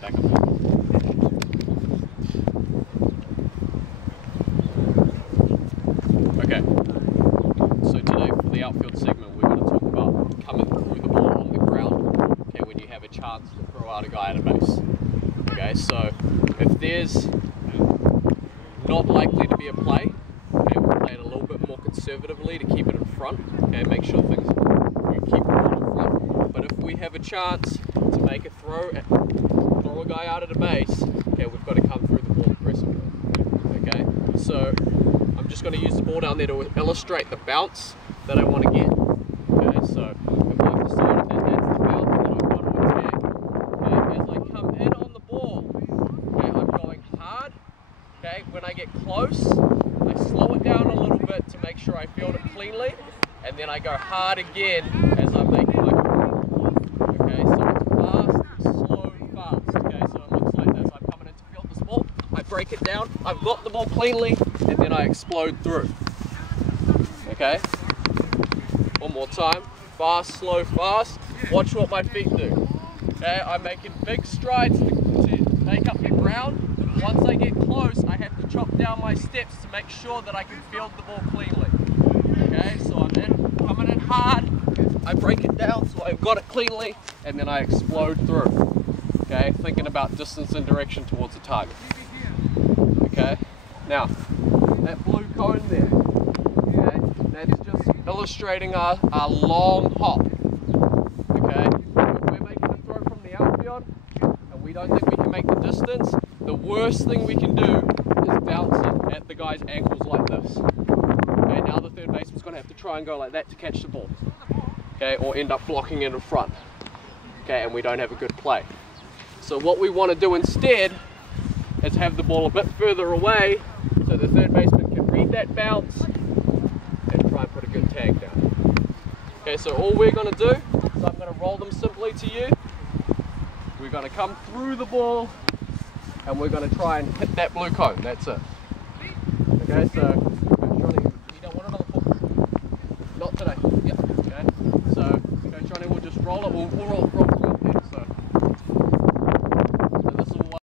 back up there. Okay, so today for the outfield segment we're going to talk about coming through the ball on the ground, okay, when you have a chance to throw out a guy at a base. Okay, so if there's not likely to be a play, okay, we'll play it a little bit more conservatively to keep it in front, okay, make sure we keep the ball in front. But if we have a chance to make a throw a guy out at a base, okay, we've got to come through the ball aggressively. Okay, so I'm just going to use the ball down there to illustrate the bounce that I want to get. Okay, so if I've decided that that's the bounce that I want to attack, okay, as I come in on the ball, okay, I'm going hard. Okay, when I get close, I slow it down a little bit to make sure I field it cleanly, and then I go hard again as I'm making my throw. Okay, so it's fast, slow, fast. Okay, so it looks like this. I'm coming in to field this ball, I break it down, I've got the ball cleanly, and then I explode through. Okay, one more time. Fast, slow, fast. Watch what my feet do. Okay, I'm making big strides to take up the ground. Once I get close, I have to chop down my steps to make sure that I can field the ball cleanly. Okay, so I'm coming in hard, I break it down so I've got it cleanly, and then I explode through. Okay, thinking about distance and direction towards the target. Okay, now, that blue cone there, okay, that's just illustrating our long hop. Okay, if we're making a throw from the outfield, and we don't think we can make the distance, the worst thing we can do is bounce it at the guy's ankles like this. Okay, now the third baseman's going to have to try and go like that to catch the ball. Okay, or end up blocking it in front. Okay, and we don't have a good play. So what we want to do instead is have the ball a bit further away so the third baseman can read that bounce and try and put a good tag down. Okay, so all we're going to do is I'm going to roll them simply to you. We're going to come through the ball and we're going to try and hit that blue cone. That's it. Okay, so you don't want it on the ball? Not today. Yeah. Okay. So Coach Johnny will just roll it. We'll roll